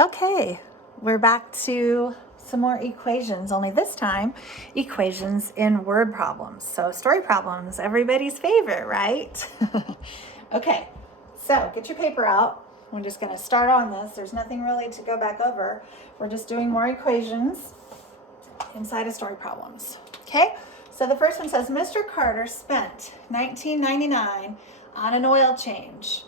Okay, we're back to some more equations, only this time equations in word problems. So story problems, everybody's favorite, right? Okay, so get your paper out. We're just going to start on this. There's nothing really to go back over. We're just doing more equations inside of story problems. Okay, so the first one says Mr. Carter spent $19.99 on an oil change,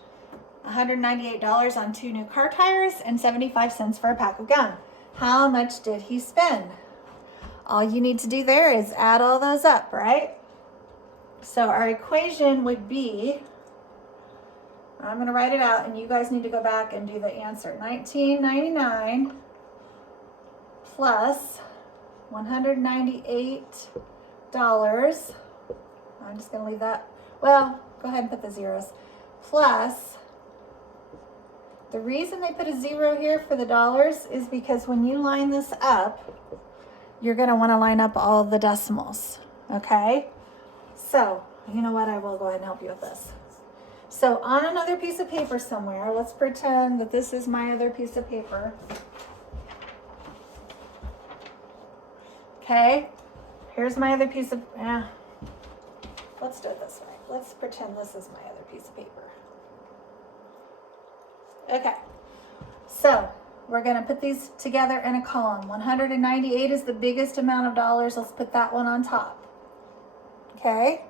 $198 on 2 new car tires, and 75 cents for a pack of gum. How much did he spend? All you need to do there is add all those up, right? So our equation would be, I'm going to write it out and you guys need to go back and do the answer. $19.99 plus $198. I'm just going to leave that. Well, go ahead and put the zeros. Plus, the reason they put a zero here for the dollars is because when you line this up, you're going to want to line up all the decimals, okay? So, you know what? I will go ahead and help you with this. So, on another piece of paper somewhere, let's pretend that this is my other piece of paper. Okay? Here's my other piece of, let's do it this way. Let's pretend this is my other piece of paper. Okay, so we're going to put these together in a column. 198 is the biggest amount of dollars. Let's put that one on top. Okay,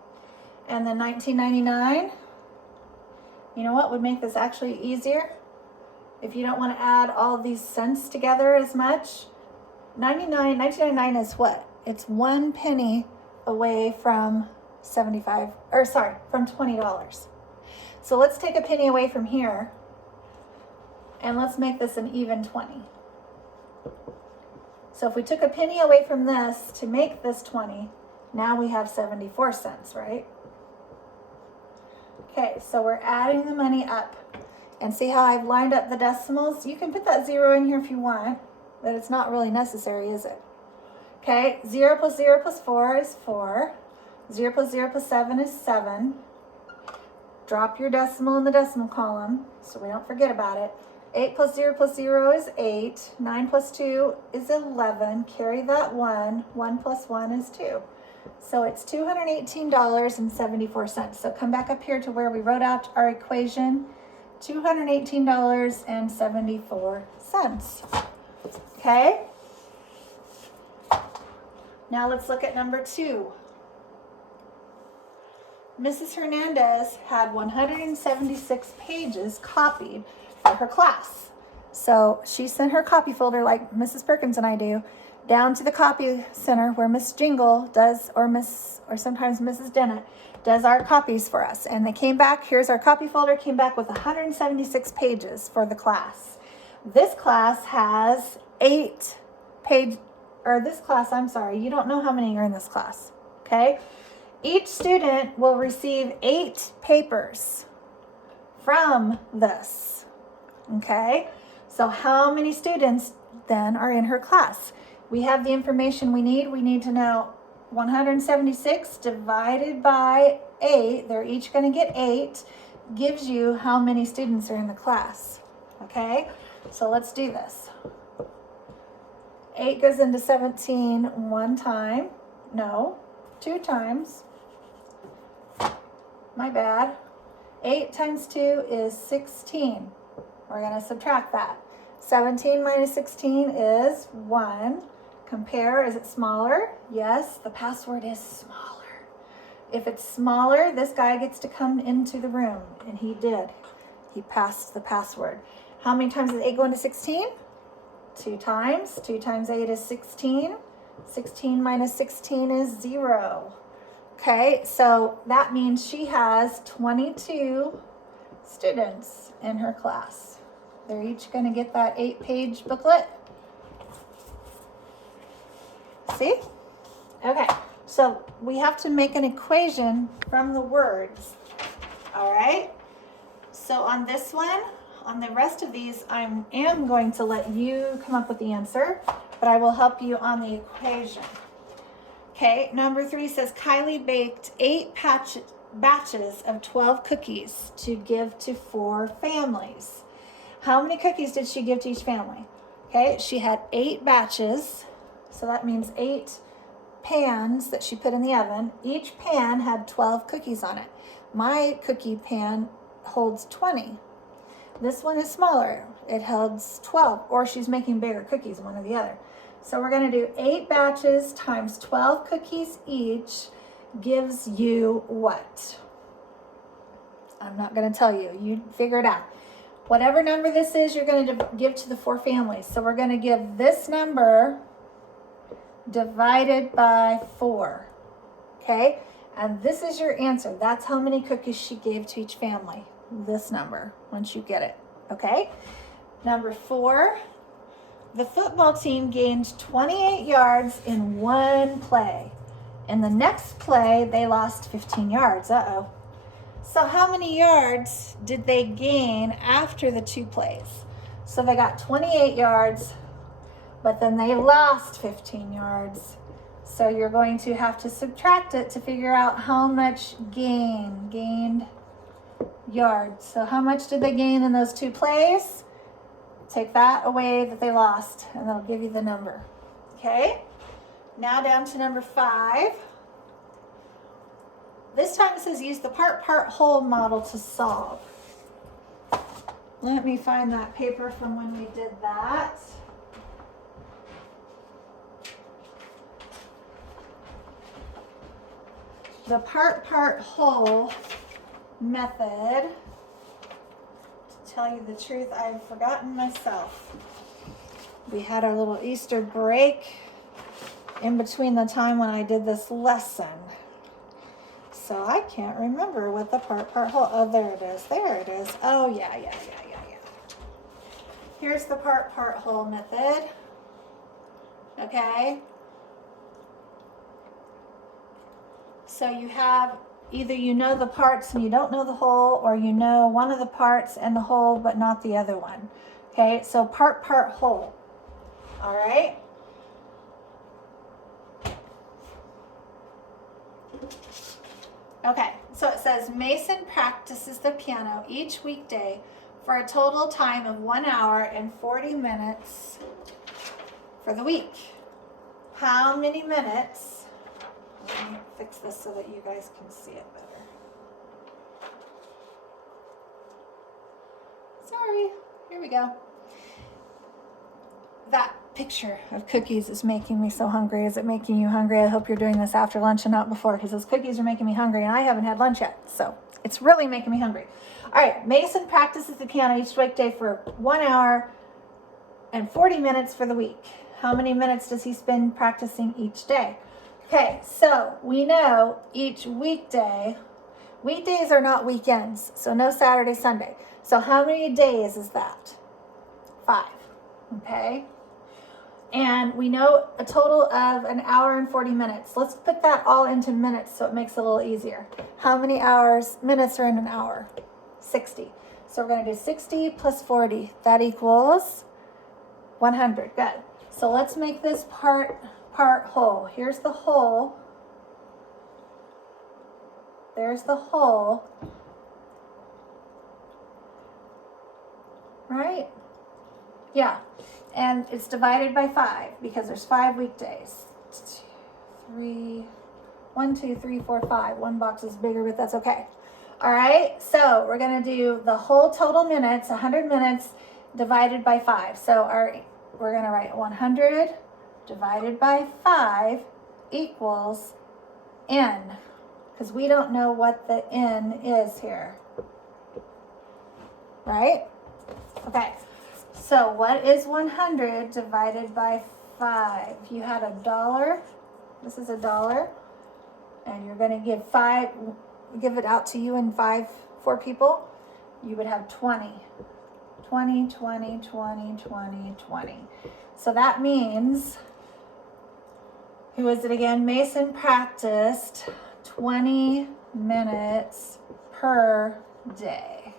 and then 1999. You know what would make this actually easier? If you don't want to add all these cents together as much, 1999 is what? It's 1 penny away from from $20. So let's take a penny away from here. And let's make this an even 20. So if we took a penny away from this to make this 20, now we have 74 cents, right? Okay, so we're adding the money up. And see how I've lined up the decimals? You can put that zero in here if you want, but it's not really necessary, is it? Okay, 0 plus 0 plus 4 is 4. 0 plus 0 plus 7 is 7. Drop your decimal in the decimal column so we don't forget about it. 8 plus 0 is 8. 9 plus 2 is 11. Carry that 1. 1 plus 1 is 2. So it's $218.74. So come back up here to where we wrote out our equation. $218.74. Okay? Now let's look at number 2. Mrs. Hernandez had 176 pages copied for her class. So she sent her copy folder, like Mrs. Perkins and I do, down to the copy center where Miss Jingle does, or sometimes Mrs. Dennett does our copies for us. And they came back, here's our copy folder, came back with 176 pages for the class. This class has 8 page, or this class, I'm sorry, you don't know how many are in this class, okay? Each student will receive 8 papers from this. Okay, so how many students then are in her class? We have the information we need. We need to know 176 divided by 8. They're each going to get 8. Gives you how many students are in the class. Okay, so let's do this. 8 goes into 17 one time. No, 2 times. My bad. 8 times 2 is 16. We're going to subtract that. 17 minus 16 is 1. Compare, is it smaller? Yes, the password is smaller. If it's smaller, this guy gets to come into the room, and he did. He passed the password. How many times does 8 go into 16? 2 times. 2 times 8 is 16. 16 minus 16 is 0. Okay, so that means she has 22 students in her class. They're each going to get that 8-page booklet. See? Okay, so we have to make an equation from the words. All right? So on this one, on the rest of these, I am going to let you come up with the answer, but I will help you on the equation. Okay, number 3 says Kylie baked 8 batches of 12 cookies to give to 4 families. How many cookies did she give to each family? Okay, she had 8 batches, so that means 8 pans that she put in the oven. Each pan had 12 cookies on it. My cookie pan holds 20. This one is smaller. It holds 12, or she's making bigger cookies, one or the other. So we're going to do 8 batches times 12 cookies each gives you what? I'm not going to tell you. You figure it out. Whatever number this is, you're going to give to the 4 families. So we're going to give this number divided by 4. Okay? And this is your answer. That's how many cookies she gave to each family. This number, once you get it. Okay? Number 4, the football team gained 28 yards in one play. In the next play, they lost 15 yards. Uh-oh. So how many yards did they gain after the 2 plays? So they got 28 yards, but then they lost 15 yards. So you're going to have to subtract it to figure out how much gained yards. So how much did they gain in those 2 plays? Take that away that they lost, and that'll give you the number. Okay? Now down to number 5. This time it says use the part-whole model to solve. Let me find that paper from when we did that. The part-whole method. To tell you the truth, I've forgotten myself. We had our little Easter break in between the time when I did this lesson. So I can't remember what the part-whole, oh, there it is. There it is. Oh, yeah. Here's the part-whole method. Okay. So you have either you know the parts and you don't know the whole, or you know one of the parts and the whole, but not the other one. Okay, so part-whole. All right. Okay, so it says Mason practices the piano each weekday for a total time of 1 hour and 40 minutes for the week. How many minutes? Let me fix this so that you guys can see it better. Sorry, here we go. That picture of cookies is making me so hungry. Is it making you hungry? I hope you're doing this after lunch and not before, because those cookies are making me hungry and I haven't had lunch yet. So it's really making me hungry. All right, Mason practices the piano each weekday for 1 hour and 40 minutes for the week. How many minutes does he spend practicing each day? Okay, so we know each weekday, weekdays are not weekends, so no Saturday, Sunday. So how many days is that? 5, okay? And we know a total of 1 hour and 40 minutes. Let's put that all into minutes so it makes it a little easier. How many minutes are in an hour? 60. So we're going to do 60 plus 40. That equals 100. Good. So let's make this part whole. Here's the whole. There's the whole. Right? Yeah. And it's divided by 5 because there's 5 weekdays. 1, 2, 3, 4, 5. One box is bigger, but that's okay. All right. So we're going to do the whole total minutes, 100 minutes divided by 5. So we're going to write 100 divided by 5 equals n, because we don't know what the n is here. Right? Okay. So what is 100 divided by 5? If you had $1, this is $1, and you're going to give it out to you in 4 people, you would have 20. 20, 20, 20, 20, 20. So that means, who is it again? Mason practiced 20 minutes per day.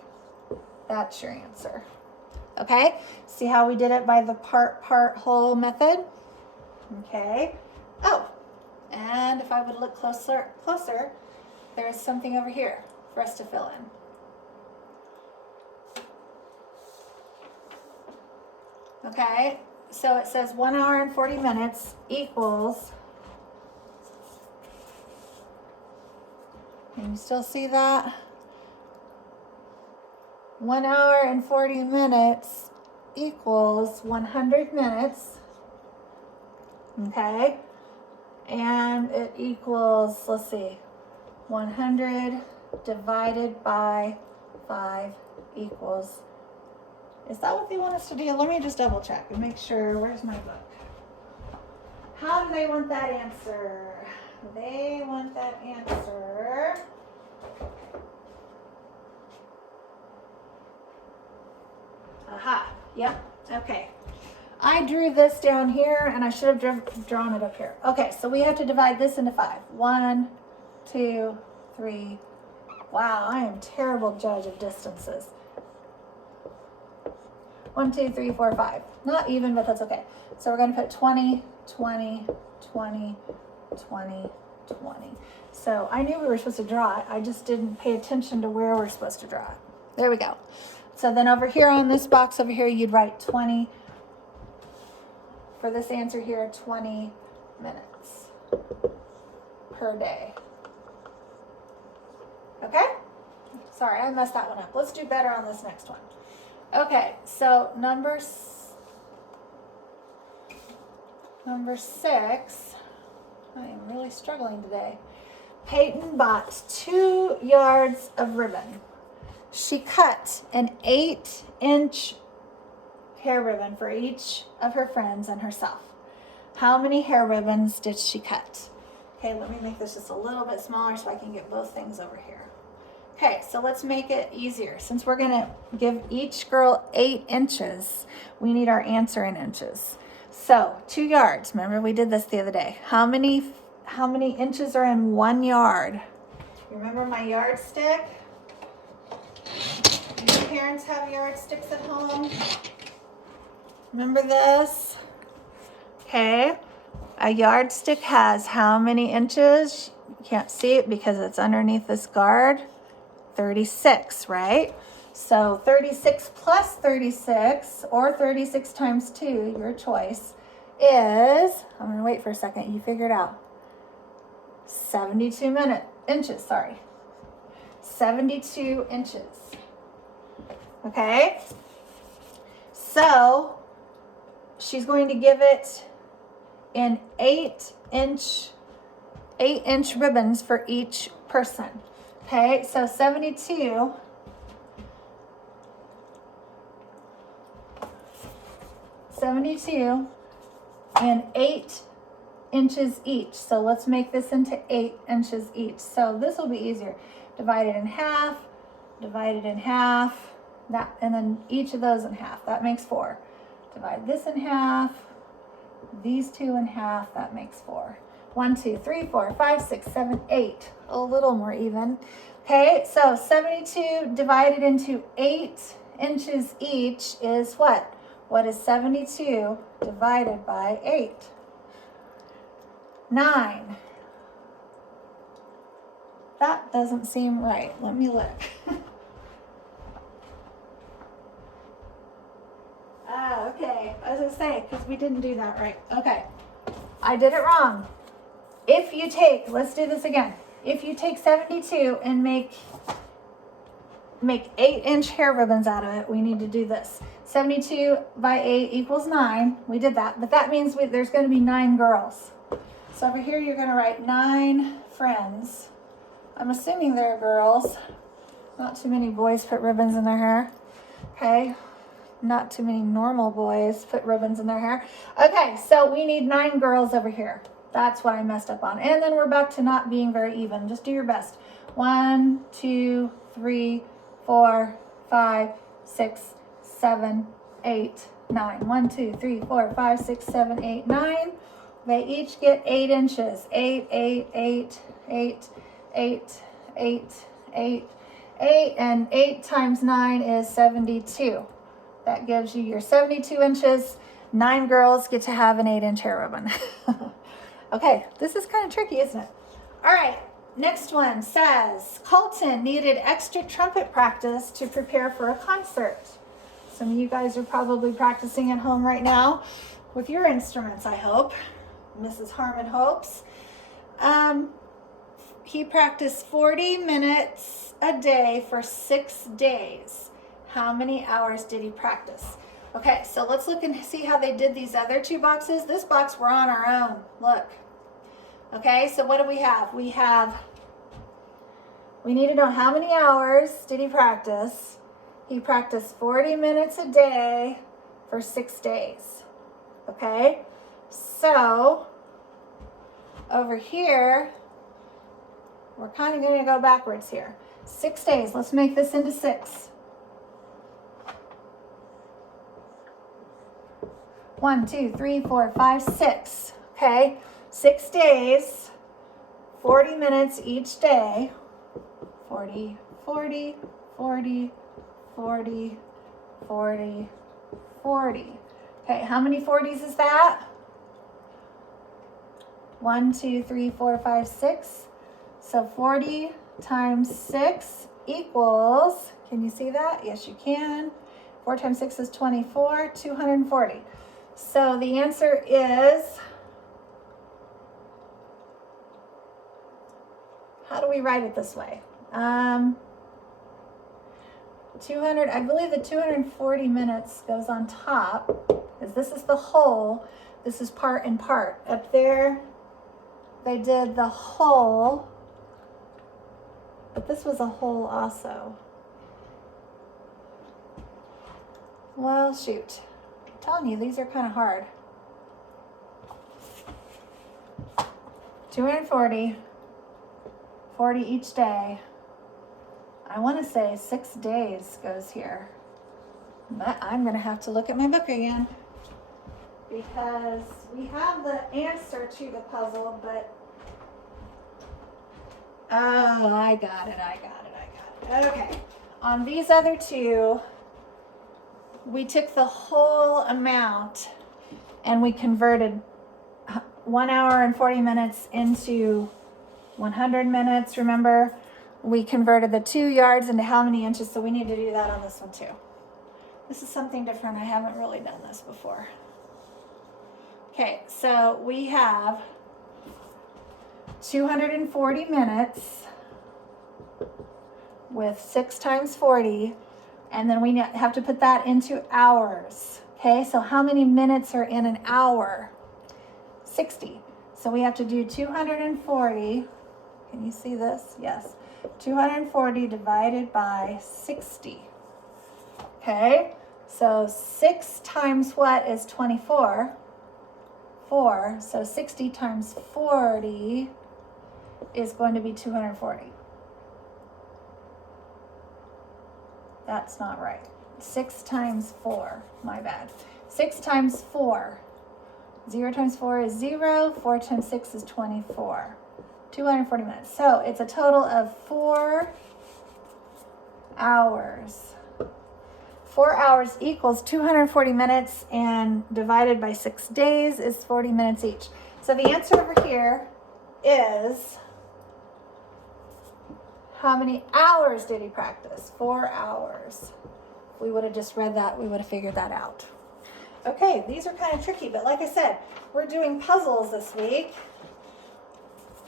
That's your answer. Okay, see how we did it by the part-whole method? Okay. Oh, and if I would look closer, there's something over here for us to fill in. Okay, so it says 1 hour and 40 minutes equals, can you still see that? 1 hour and 40 minutes equals 100 minutes. Okay, and it equals, let's see, 100 divided by 5 equals, is that what they want us to do? Let me just double check and make sure. Where's my book? How do they want that answer? They want that answer. Aha, yep, okay. I drew this down here and I should have drawn it up here. Okay, so we have to divide this into 5. 1, 2, 3. Wow, I am a terrible judge of distances. 1, 2, 3, 4, 5. Not even, but that's okay. So we're going to put 20, 20, 20, 20, 20. So I knew we were supposed to draw it. I just didn't pay attention to where we're supposed to draw it. There we go. So then over here on this box over here, you'd write 20. For this answer here, 20 minutes per day. Okay? Sorry, I messed that one up. Let's do better on this next one. Okay, so number 6. I am really struggling today. Peyton bought 2 yards of ribbon. She cut an 8-inch hair ribbon for each of her friends and herself. How many hair ribbons did she cut? Okay, let me make this just a little bit smaller so I can get both things over here. Okay, so let's make it easier. Since we're gonna give each girl 8 inches, we need our answer in inches. So 2 yards, remember we did this the other day. How many inches are in 1 yard? Remember my yardstick? Do your parents have yardsticks at home? Remember this? Okay, a yardstick has how many inches? You can't see it because it's underneath this guard. 36, right? So 36 plus 36, or 36 times 2, your choice, is, I'm gonna wait for a second, you figure it out. 72 inches, sorry. 72 inches. Okay? So, she's going to give it in 8-inch ribbons for each person. Okay, so 72 and 8 inches each. So let's make this into 8 inches each. So this will be easier. Divide it in half, that, and then each of those in half. That makes 4. Divide this in half, these 2 in half, that makes 4. 1, 2, 3, 4, 5, 6, 7, 8. A little more even. Okay, so 72 divided into 8 inches each is what? What is 72 divided by 8? 9. That doesn't seem right. Let me look. Okay. I was going to say, because we didn't do that right. Okay. I did it wrong. If you take, let's do this again. If you take 72 and make 8-inch hair ribbons out of it, we need to do this. 72 by 8 equals 9. We did that, but that means there's going to be 9 girls. So over here, you're going to write 9 friends. I'm assuming they're girls. Not too many boys put ribbons in their hair. Okay. Not too many normal boys put ribbons in their hair. Okay, so we need 9 girls over here. That's what I messed up on. And then we're back to not being very even. Just do your best. 1, 2, 3, 4, 5, 6, 7, 8, 9. 1, 2, 3, 4, 5, 6, 7, 8, 9. They each get 8 inches. 8, 8, 8, 8, 8, 8, 8, 8. And 8 times 9 is 72. That gives you your 72 inches. 9 girls get to have an 8-inch hair ribbon. Okay, this is kind of tricky, isn't it? All right, next one says, Colton needed extra trumpet practice to prepare for a concert. Some of you guys are probably practicing at home right now with your instruments, I hope. Mrs. Harmon hopes. He practiced 40 minutes a day for 6 days. How many hours did he practice? Okay, so let's look and see how they did these other two boxes. This box, we're on our own. Look. Okay, so what do we have? We need to know how many hours did he practice. He practiced 40 minutes a day for 6 days. Okay, so over here, we're kind of going to go backwards here. 6 days. Let's make this into 6. 1, 2, 3, 4, 5, 6. Okay, 6 days, 40 minutes each day. 40, 40, 40, 40, 40, 40. Okay, how many 40s is that? 1, 2, 3, 4, 5, 6. So 40 times 6 equals, can you see that? Yes, you can. 4 times 6 is 24, 240. So the answer is, how do we write it this way? 200, I believe the 240 minutes goes on top, because this is the whole, this is part and part. Up there, they did the whole, but this was a whole also. Well, shoot. I'm telling you, these are kind of hard. 240, 40 each day. I want to say 6 days goes here, but I'm going to have to look at my book again because we have the answer to the puzzle, but oh, I got it. Okay, on these other two, we took the whole amount and we converted 1 hour and 40 minutes into 100 minutes. Remember, we converted the 2 yards into how many inches, so we need to do that on this one too. This is something different. I haven't really done this before. Okay, so we have 240 minutes with 6 times 40, and then we have to put that into hours. Okay, so how many minutes are in an hour? 60. So we have to do 240. Can you see this? Yes. 240 divided by 60. Okay, so 6 times what is 24? 4. So 60 times 40 is going to be 240. That's not right. 6 times 4, my bad. 6 times 4. 0 times 4 is 0. 4 times 6 is 24. 240 minutes. So it's a total of 4 hours. 4 hours equals 240 minutes, and divided by 6 days is 40 minutes each. So the answer over here is, how many hours did he practice? 4 hours. If we would have just read that, we would have figured that out. Okay, these are kind of tricky, but like I said, we're doing puzzles this week.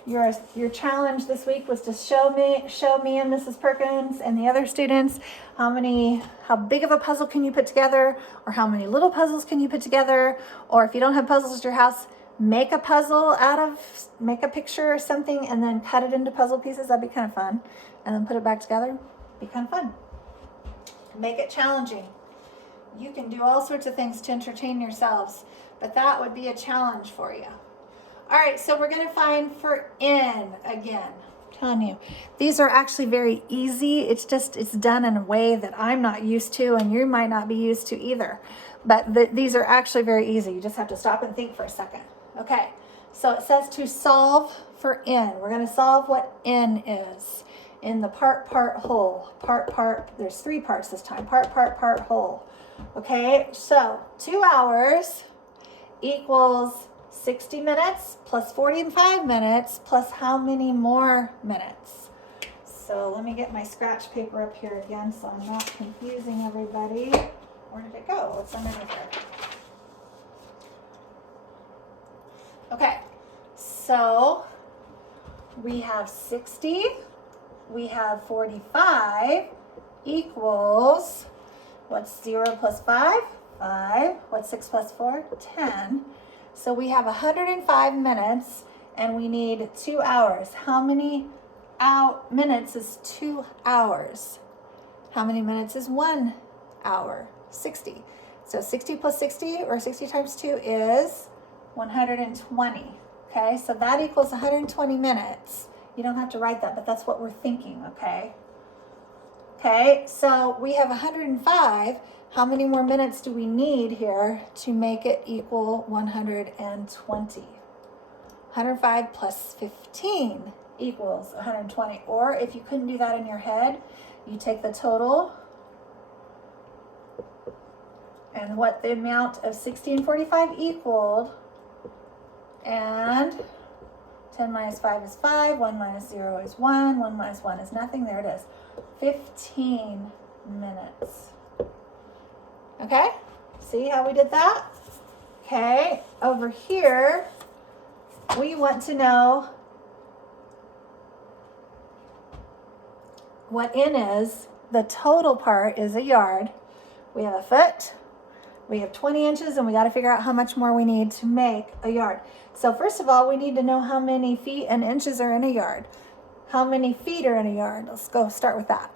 Your challenge this week was to show me and Mrs. Perkins and the other students how big of a puzzle can you put together, or how many little puzzles can you put together, or if you don't have puzzles at your house, make a puzzle make a picture or something and then cut it into puzzle pieces. That'd be kind of fun. And then put it back together. Be kind of fun. Make it challenging. You can do all sorts of things to entertain yourselves, but that would be a challenge for you. All right, so we're going to find for n again. I'm telling you, these are actually very easy. It's done in a way that I'm not used to, and you might not be used to either. But these are actually very easy. You just have to stop and think for a second. Okay, so it says to solve for n. We're going to solve what n is in the part, whole. Part, there's 3 parts this time. Part, whole. Okay, so 2 hours equals 60 minutes plus 45 minutes plus how many more minutes? So let me get my scratch paper up here again so I'm not confusing everybody. Where did it go? What's underneath there? Okay, so we have 60, we have 45 equals, what's 0 plus 5? 5. What's 6 plus 4? 10. So we have 105 minutes and we need 2 hours. How many minutes is 2 hours? How many minutes is 1 hour? 60. So 60 plus 60, or 60 times 2, is 120. Okay, so that equals 120 minutes. You don't have to write that, but that's what we're thinking, okay? Okay, so we have 105. How many more minutes do we need here to make it equal 120? 105 plus 15 equals 120. Or if you couldn't do that in your head, you take the total and what the amount of 60 and 45 equaled, and 10 minus 5 is 5, 1 minus 0 is 1, 1 minus 1 is nothing. There it is. 15 minutes. Okay? See how we did that? Okay, over here, we want to know what n is. The total part is a yard. We have a foot, we have 20 inches, and we got to figure out how much more we need to make a yard. So first of all, we need to know how many feet and inches are in a yard. How many feet are in a yard? Let's go start with that.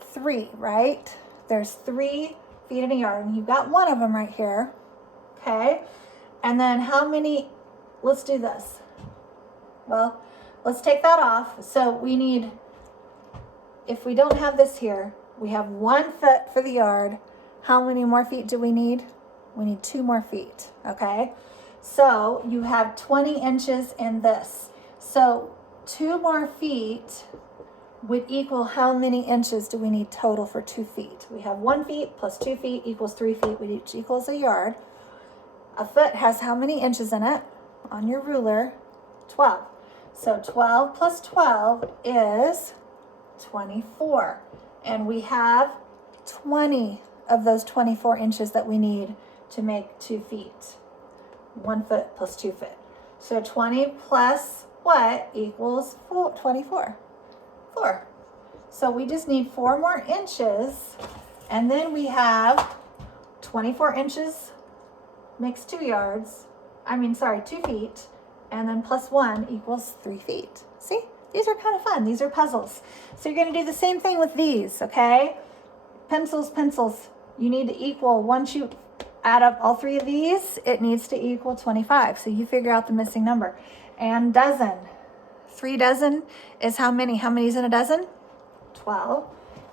3, right? There's 3 feet in a yard, and you've got one of them right here. Okay, and then how many, let's do this. Well, let's take that off. So we need, if we don't have this here, we have 1 foot for the yard. How many more feet do we need? We need 2 more feet, okay? So you have 20 inches in this. So 2 more feet would equal how many inches do we need total for 2 feet? We have 1 feet plus 2 feet equals 3 feet, which equals a yard. A foot has how many inches in it? On your ruler, 12. So 12 plus 12 is 24. And we have 20 of those 24 inches that we need to make 2 feet. 1 foot plus 2 foot. So 20 plus what equals 24? 4. So we just need 4 more inches, and then we have 24 inches makes 2 yards. 2 feet, and then plus 1 equals 3 feet. See? These are kind of fun. These are puzzles. So you're going to do the same thing with these, okay? Pencils. You need to equal, once you add up all 3 of these, it needs to equal 25. So you figure out the missing number. And dozen. 3 dozen is how many? How many is in a dozen? 12.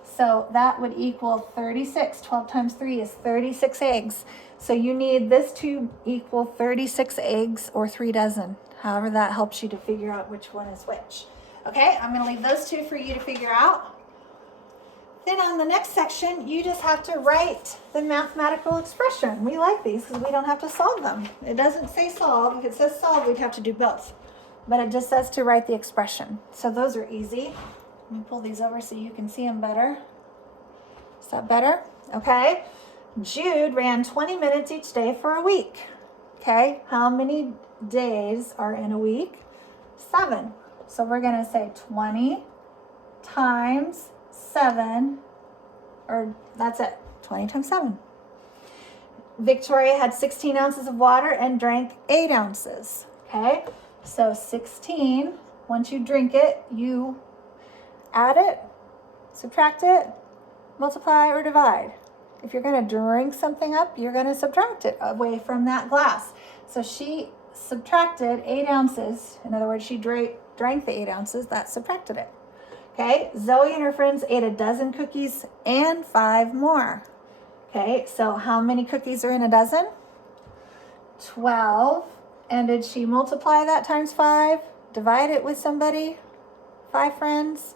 So that would equal 36. 12 times 3 is 36 eggs. So you need this to equal 36 eggs or 3 dozen. However that helps you to figure out which one is which. Okay, I'm going to leave those 2 for you to figure out. Then on the next section, you just have to write the mathematical expression. We like these because we don't have to solve them. It doesn't say solve. If it says solve, we'd have to do both. But it just says to write the expression. So those are easy. Let me pull these over so you can see them better. Is that better? Okay. Jude ran 20 minutes each day for a week. Okay. How many days are in a week? 7. So we're going to say 20 times 7, or that's it, 20 times 7. Victoria had 16 ounces of water and drank 8 ounces. Okay. So 16, once you drink it, you add it, subtract it, multiply, or divide. If you're going to drink something up, you're going to subtract it away from that glass. So she subtracted 8 ounces. In other words, she drank the 8 ounces. That subtracted it. Okay, Zoe and her friends ate a dozen cookies and 5 more. Okay, so how many cookies are in a dozen? 12. And did she multiply that times 5? Divide it with somebody? 5 friends?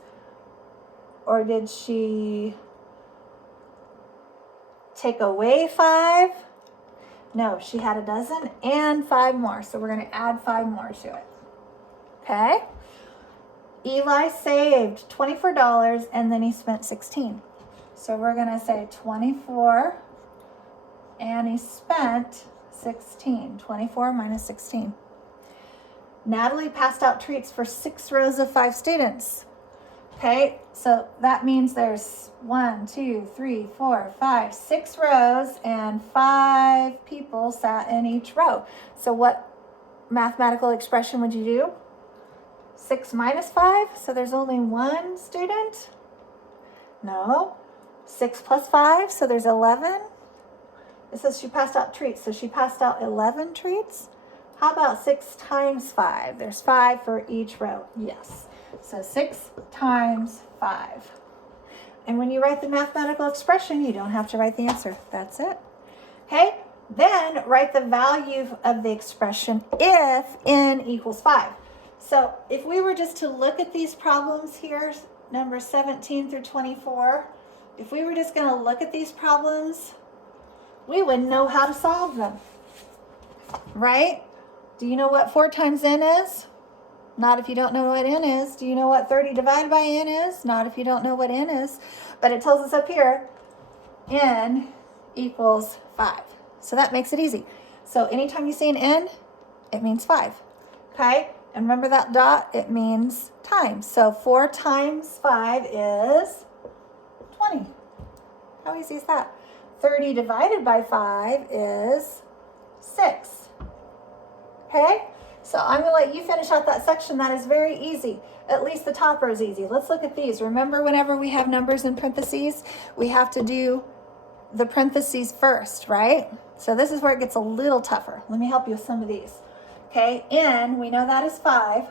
Or did she take away 5? No, she had a dozen and 5 more. So we're going to add 5 more to it. Okay? Eli saved $24 and then he spent 16. So we're going to say 24 Annie spent 16. 24 minus 16. Natalie passed out treats for 6 rows of 5 students. Okay, so that means there's 1, 2, 3, 4, 5, 6 rows and 5 people sat in each row. So what mathematical expression would you do? 6 minus 5, so there's only 1 student? No. 6 plus 5, so there's 11. It says she passed out treats, so she passed out 11 treats. How about 6 times 5? There's 5 for each row. Yes. So 6 times 5. And when you write the mathematical expression, you don't have to write the answer. That's it. Okay? Then write the value of the expression if n equals 5. So if we were just to look at these problems here, numbers 17 through 24, if we were just going to look at these problems, we wouldn't know how to solve them. Right? Do you know what 4 times n is? Not if you don't know what n is. Do you know what 30 divided by n is? Not if you don't know what n is. But it tells us up here, n equals 5. So that makes it easy. So anytime you see an n, it means 5. Okay? And remember that dot, it means times. So 4 times 5 is 20. How easy is that? 30 divided by 5 is 6. Okay? So I'm going to let you finish out that section. That is very easy. At least the top row is easy. Let's look at these. Remember, whenever we have numbers in parentheses, we have to do the parentheses first, right? So this is where it gets a little tougher. Let me help you with some of these. Okay, n, we know that is 5.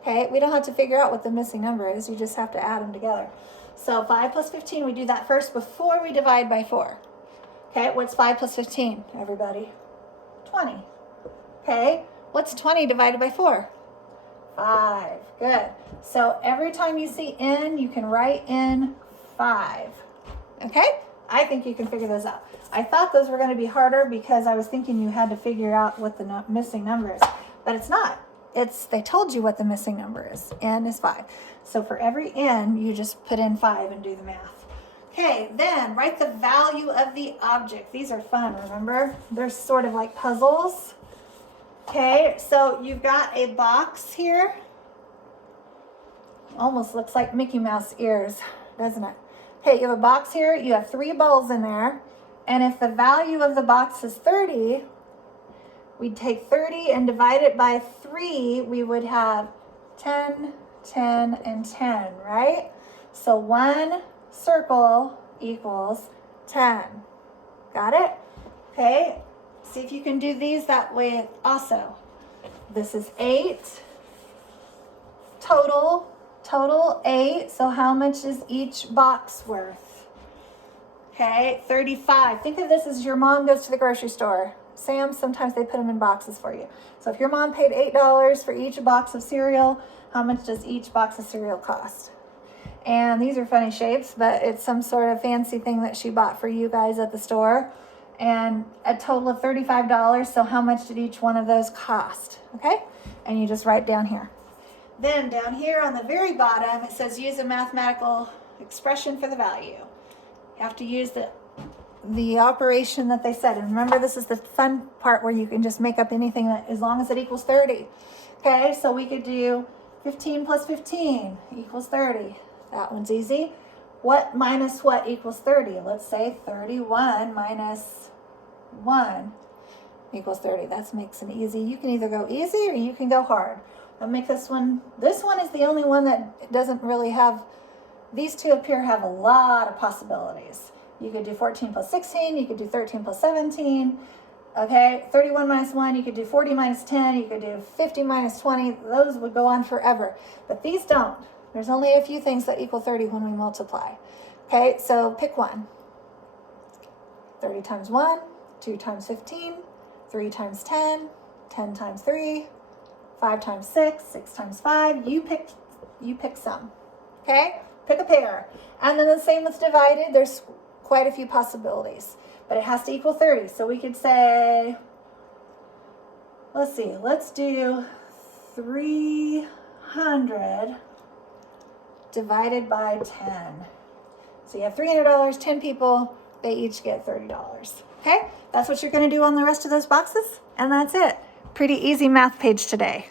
Okay, we don't have to figure out what the missing number is. You just have to add them together. So 5 plus 15, we do that first before we divide by 4. Okay, what's 5 plus 15, everybody? 20. Okay, what's 20 divided by 4? 5. Good. So every time you see n, you can write in 5. Okay? I think you can figure those out. I thought those were going to be harder because I was thinking you had to figure out what the missing number is. But it's not. They told you what the missing number is. N is 5. So for every n, you just put in 5 and do the math. Okay, then write the value of the object. These are fun, remember? They're sort of like puzzles. Okay, so you've got a box here. Almost looks like Mickey Mouse ears, doesn't it? Okay, you have a box here. You have 3 balls in there. And if the value of the box is 30, we'd take 30 and divide it by 3. We would have 10, 10, and 10, right? So 1 circle equals 10. Got it? Okay. See if you can do these that way also. This is 8 total 8. So how much is each box worth? Okay, 35. Think of this as your mom goes to the grocery store. Sam's, sometimes they put them in boxes for you. So if your mom paid $8 for each box of cereal, how much does each box of cereal cost? And these are funny shapes, but it's some sort of fancy thing that she bought for you guys at the store. And a total of $35. So how much did each one of those cost? Okay, and you just write down here. Then down here on the very bottom, it says use a mathematical expression for the value. You have to use the operation that they said. And remember, this is the fun part where you can just make up anything that, as long as it equals 30. Okay, so we could do 15 plus 15 equals 30. That one's easy. What minus what equals 30? Let's say 31 minus 1 equals 30. That makes it easy. You can either go easy or you can go hard. I'll make this one is the only one that doesn't really have, these two up here have a lot of possibilities. You could do 14 plus 16, you could do 13 plus 17, okay? 31 minus 1, you could do 40 minus 10, you could do 50 minus 20. Those would go on forever, but these don't. There's only a few things that equal 30 when we multiply. Okay, so pick one. 30 times 1, 2 times 15, 3 times 10, 10 times 3, 5 times 6, 6 times 5. You pick some. Okay? Pick a pair. And then the same with divided. There's quite a few possibilities. But it has to equal 30. So we could say, let's see, let's do 300 divided by 10. So you have $300, 10 people, they each get $30. Okay? Okay, that's what you're going to do on the rest of those boxes. And that's it. Pretty easy math page today.